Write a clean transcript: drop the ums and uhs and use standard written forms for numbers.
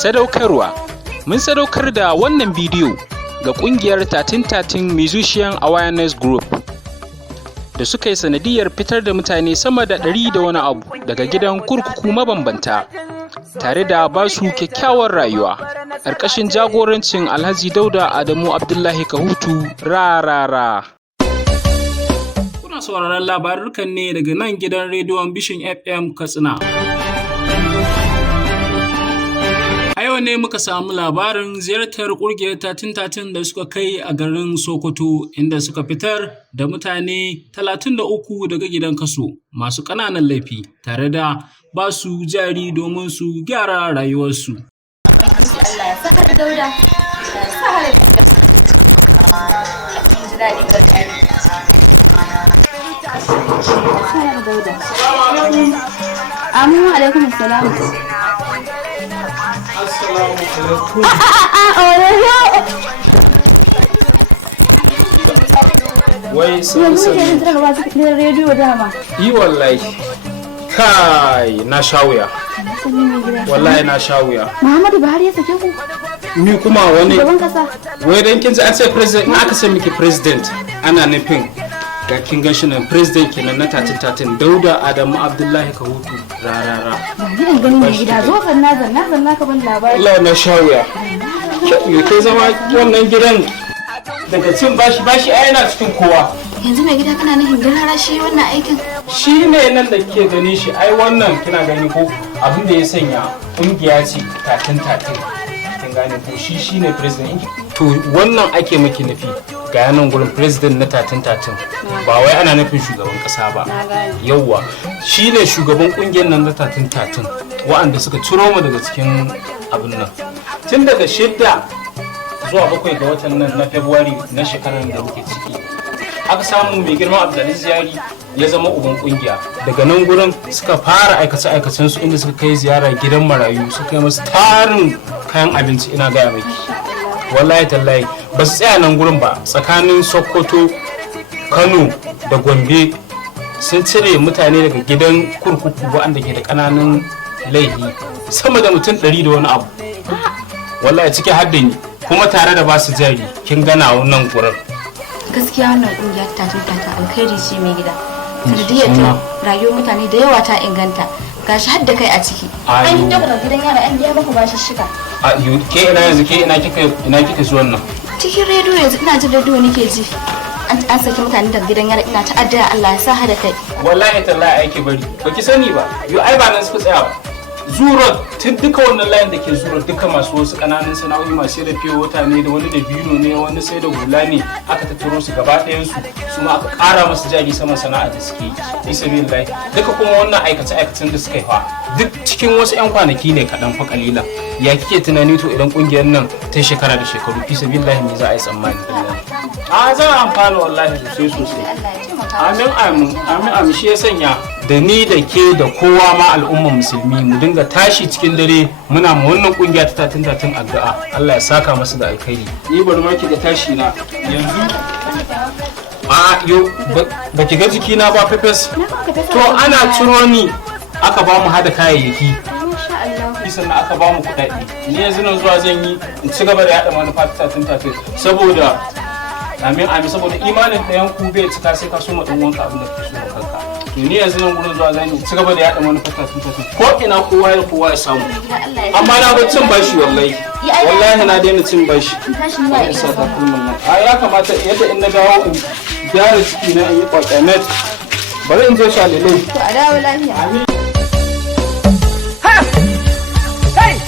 Sadaukarwa. Mun sadaukar da wannan bidiyo ga ƙungiyar 1313 Musician Awareness Group da suka yi sanadiyar fitar da mutane sama da 100 da wani abu daga gidan kurkuku mabambanta tare da ba su kyakkyawar rayuwa. Karkashin jagorancin Alhaji Dauda, Adamu, Abdullahi, Kahutu, Rarara. Kuna sauraron labarukan ne daga nan gidan rediyon Bishin FM Katsina. A yau ne muka samu labarin ziyartar ƙungiyar 1313 da suka kai a garin Sokoto, inda suka fitar da mutane 33 daga gidan kaso masu ƙananan laifi tare da ba su jari domin su gyara rayuwarsu. Allah ya saka Dauda. Assalamu alaikum. Wai sun rediyo dama. Yi wallahi. Kai na sha wuya. Wallahi na sha wuya. Muhammadu Buhari ya sake ku? Ni kuma wani. Gaban kasa. Wai dan kin ji an ce president, in aka ce miki president ana nufin ga kin gan shi nan president kenan na 1313 Dauda, Adamu, Abdullahi, Kahutu, Rarara. Ni in gani mai gida zo zanna ka ban labari. Allah na sha wuya. Ke zama wannan gidan daga cin bashi ai yana cikin kowa. Yanzu mai gida kana nufin Rarara shi wannan aikin? Shi ne nan da ke gani shi ai wannan kina gani ko abin da ya sanya kungiya ce 1313 kin gane ko shi ne president. To wannan ake miki nufi ga yanan gurin president na 1313 ba wai ana nufin shugaban kasa ba. Yawwa shi ne shugaban kungiyar nan na 1313 wa'anda suka ciro mu daga cikin abin nan tun daga 6 zuwa 7 ga watan nan na February na shekarar da muke ciki. Aka samu mai girma Abdullahi ya zama uban kungiya. Daga nan gurin suka fara aikace-aikacen su inda suka kai ziyara gidan marayu, suka yi masu tarin kayan abinci, ina gaya miki. Wallahi tallahi ba su tsaya nan gurin ba, tsakanin Sokoto, Kano da Gombe sun cire mutane daga gidan kurkuku waɗanda ke da ƙananan laifi sama da mutum 100 da wani abu. Wallahi ciki har da ni, kuma tare da ba su jari. Kin gana wannan gurin. Gaskiya wannan kungiya ta alkhairi ce mai gida. Sanadiyar rayuwar mutane da yawa ta inganta. Gashi har da kai a ciki. An yi daga gidan yara an biya baku bashi shika. Ke ina yanzu ina kika zuwa nan? Cikin rediyo yanzu ina jin rediyo nake ji. An saki mutane daga gidan yara, ina ta addu'a Allah ya sa hada kai. Wallahi tallahi aiki bari. Baki sani ba. Ai ba nan suka tsaya ba. Zurot tun duka wannan layin da ke Zurot duka masu wasu kananan sana'o'i masu da fiye wata ne da wani da bino ne, wani sai da hula ne, aka tattaro su gaba ɗayan su ma aka ƙara masu jari saman sana'a da suke yi. Bismillah. Duka kuma wannan aikace-aikacen da suka yi fa duk cikin wasu 'yan kwanaki ne kaɗan fa kalilan. Ya kike tunani to idan kungiyar nan ta shekara da shekaru bismillah me za a yi tsammani? A za a amfana wallahi sosai. Amin shi ya sanya da ni da ke da kowa ma al'ummar musulmi mu dinga tashi cikin dare muna ma wannan kungiya ta 1313 addu'a. Allah ya saka masa da alkhairi. Ni bari ma ki da tashi na yanzu. Ba ki ga jiki na ba fefes. To ana ciro ni aka ba mu hada kayayyaki. Sannan aka ba mu kuɗaɗe. Ni yanzu nan zuwa zan yi in ci gaba da yaɗa manufa ta 1313 saboda saboda imanin ɗayan ku bai cika sai ka so ma ɗan wanka abin da kake so ma kanka. To ni yanzu nan gurin zuwa zan ci gaba da yaɗa manufa ta 1313 ko ina kowa ya samu. Amma na bar cin bashi wallahi na daina cin bashi. Ya kamata yadda in na dawo in gyara ciki na in yi kwakwanet bari in je shalilai. To a dawo lafiya.